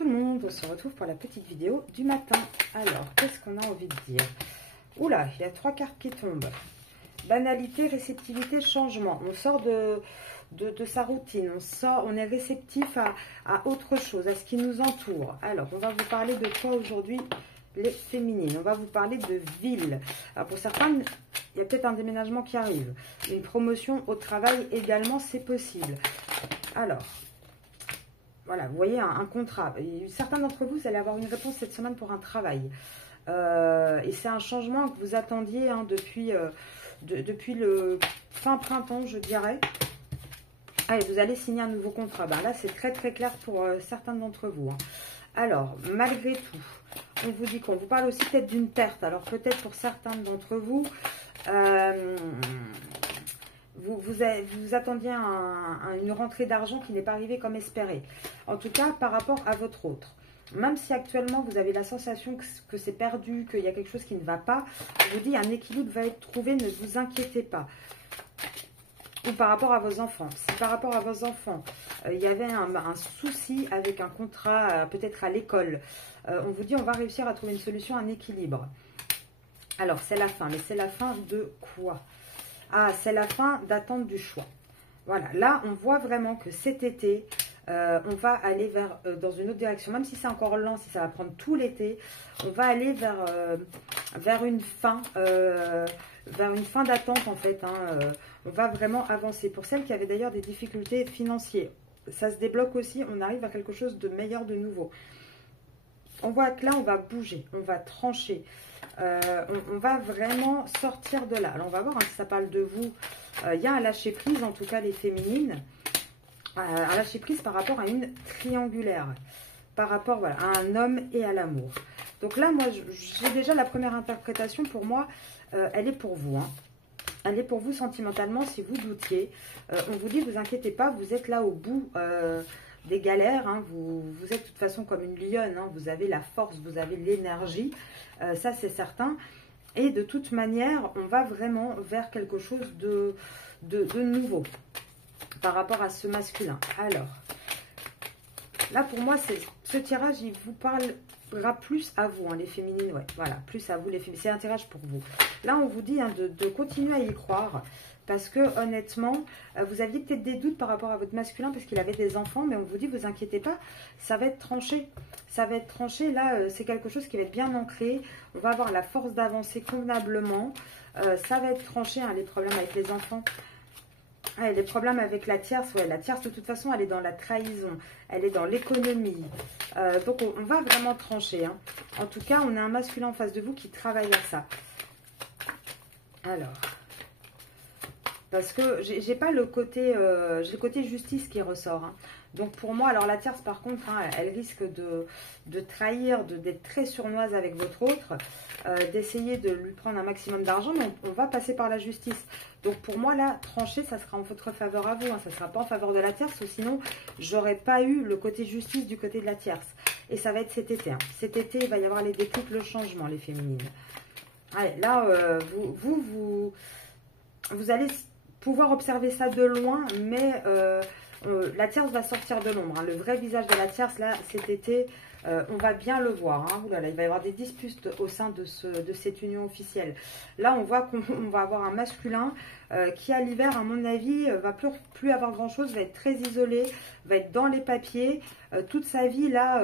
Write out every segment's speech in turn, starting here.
Tout le monde, on se retrouve pour la petite vidéo du matin. Alors, qu'est-ce qu'on a envie de dire? Oula, il y a 3 cartes qui tombent. Banalité, réceptivité, changement. On sort de sa routine, on est réceptif à autre chose, à ce qui nous entoure. Alors, on va vous parler de quoi aujourd'hui, les féminines? On va vous parler de ville. Alors, pour certains, il y a peut-être un déménagement qui arrive. Une promotion au travail également, c'est possible. Alors, voilà, vous voyez, un contrat. Et certains d'entre vous, vous allez avoir une réponse cette semaine pour un travail. Et c'est un changement que vous attendiez hein, depuis le fin printemps, je dirais. Allez, vous allez signer un nouveau contrat. Ben là, c'est très très clair pour certains d'entre vous. Hein. Alors, malgré tout, on vous dit qu'on vous parle aussi peut-être d'une perte. Alors, peut-être pour certains d'entre vous, vous attendiez une rentrée d'argent qui n'est pas arrivée comme espéré. En tout cas, par rapport à votre autre. Même si actuellement, vous avez la sensation que c'est perdu, qu'il y a quelque chose qui ne va pas, je vous dis, un équilibre va être trouvé, ne vous inquiétez pas. Ou par rapport à vos enfants. Si par rapport à vos enfants, il y avait un souci avec un contrat, peut-être à l'école, on vous dit, on va réussir à trouver une solution, un équilibre. Alors, c'est la fin. Mais c'est la fin de quoi? Ah, c'est la fin d'attente du choix. Voilà, là, on voit vraiment que cet été, on va aller dans une autre direction. Même si c'est encore lent, si ça va prendre tout l'été, on va aller vers une fin d'attente, en fait. Hein, on va vraiment avancer. Pour celles qui avaient d'ailleurs des difficultés financières, ça se débloque aussi. On arrive à quelque chose de meilleur, de nouveau. On voit que là, on va bouger, on va trancher. On va vraiment sortir de là. Alors, on va voir hein, si ça parle de vous. Il y a un lâcher-prise, en tout cas les féminines. Un lâcher-prise par rapport à une triangulaire. Par rapport voilà, à un homme et à l'amour. Donc là, moi, j'ai déjà la première interprétation. Pour moi, elle est pour vous. Hein. Elle est pour vous sentimentalement, si vous doutiez. On vous dit, vous inquiétez pas, vous êtes là au bout des galères. Hein. Vous êtes de toute façon comme une lionne. Hein. Vous avez la force, vous avez l'énergie. Ça, c'est certain. Et de toute manière, on va vraiment vers quelque chose de nouveau par rapport à ce masculin. Alors, là, pour moi, ce tirage, il vous parlera plus à vous, hein, les féminines. Ouais, voilà, plus à vous, les féminines. C'est un tirage pour vous. Là, on vous dit hein, de continuer à y croire. Parce que, honnêtement, vous aviez peut-être des doutes par rapport à votre masculin parce qu'il avait des enfants. Mais on vous dit, vous inquiétez pas, ça va être tranché. Ça va être tranché. Là, c'est quelque chose qui va être bien ancré. On va avoir la force d'avancer convenablement. Ça va être tranché, hein, les problèmes avec les enfants. Ah, les problèmes avec la tierce. Ouais, la tierce, de toute façon, elle est dans la trahison. Elle est dans l'économie. Donc, on va vraiment trancher. Hein. En tout cas, on a un masculin en face de vous qui travaille à ça. Alors... Parce que j'ai pas le côté, j'ai le côté justice qui ressort. Hein. Donc pour moi, alors la tierce par contre, hein, elle risque de trahir, d'être très sournoise avec votre autre, d'essayer de lui prendre un maximum d'argent, mais on va passer par la justice. Donc pour moi là, trancher, ça sera en votre faveur à vous, hein, ça ne sera pas en faveur de la tierce, ou sinon j'aurais pas eu le côté justice du côté de la tierce. Et ça va être cet été. Hein. Cet été, il va y avoir les déclics, le changement, les féminines. Allez, là, vous allez pouvoir observer ça de loin, mais la tierce va sortir de l'ombre. Hein. Le vrai visage de la tierce, là, cet été, on va bien le voir. Hein. Oulala, il va y avoir des disputes au sein de cette union officielle. Là, on voit qu'on va avoir un masculin qui, à l'hiver, à mon avis, va plus avoir grand-chose, va être très isolé, va être dans les papiers. Toute sa vie, là,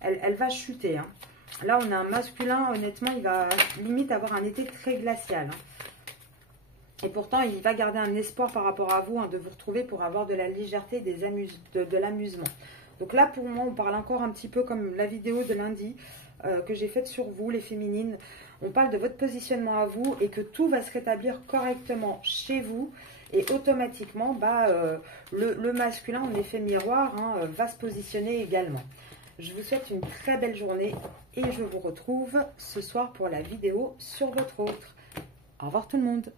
elle va chuter. Hein. Là, on a un masculin, honnêtement, il va limite avoir un été très glacial. Hein. Et pourtant, il va garder un espoir par rapport à vous, hein, de vous retrouver pour avoir de la légèreté, de l'amusement. Donc là, pour moi, on parle encore un petit peu comme la vidéo de lundi que j'ai faite sur vous, les féminines. On parle de votre positionnement à vous et que tout va se rétablir correctement chez vous. Et automatiquement, bah, le masculin, en effet miroir, hein, va se positionner également. Je vous souhaite une très belle journée et je vous retrouve ce soir pour la vidéo sur votre autre. Au revoir tout le monde.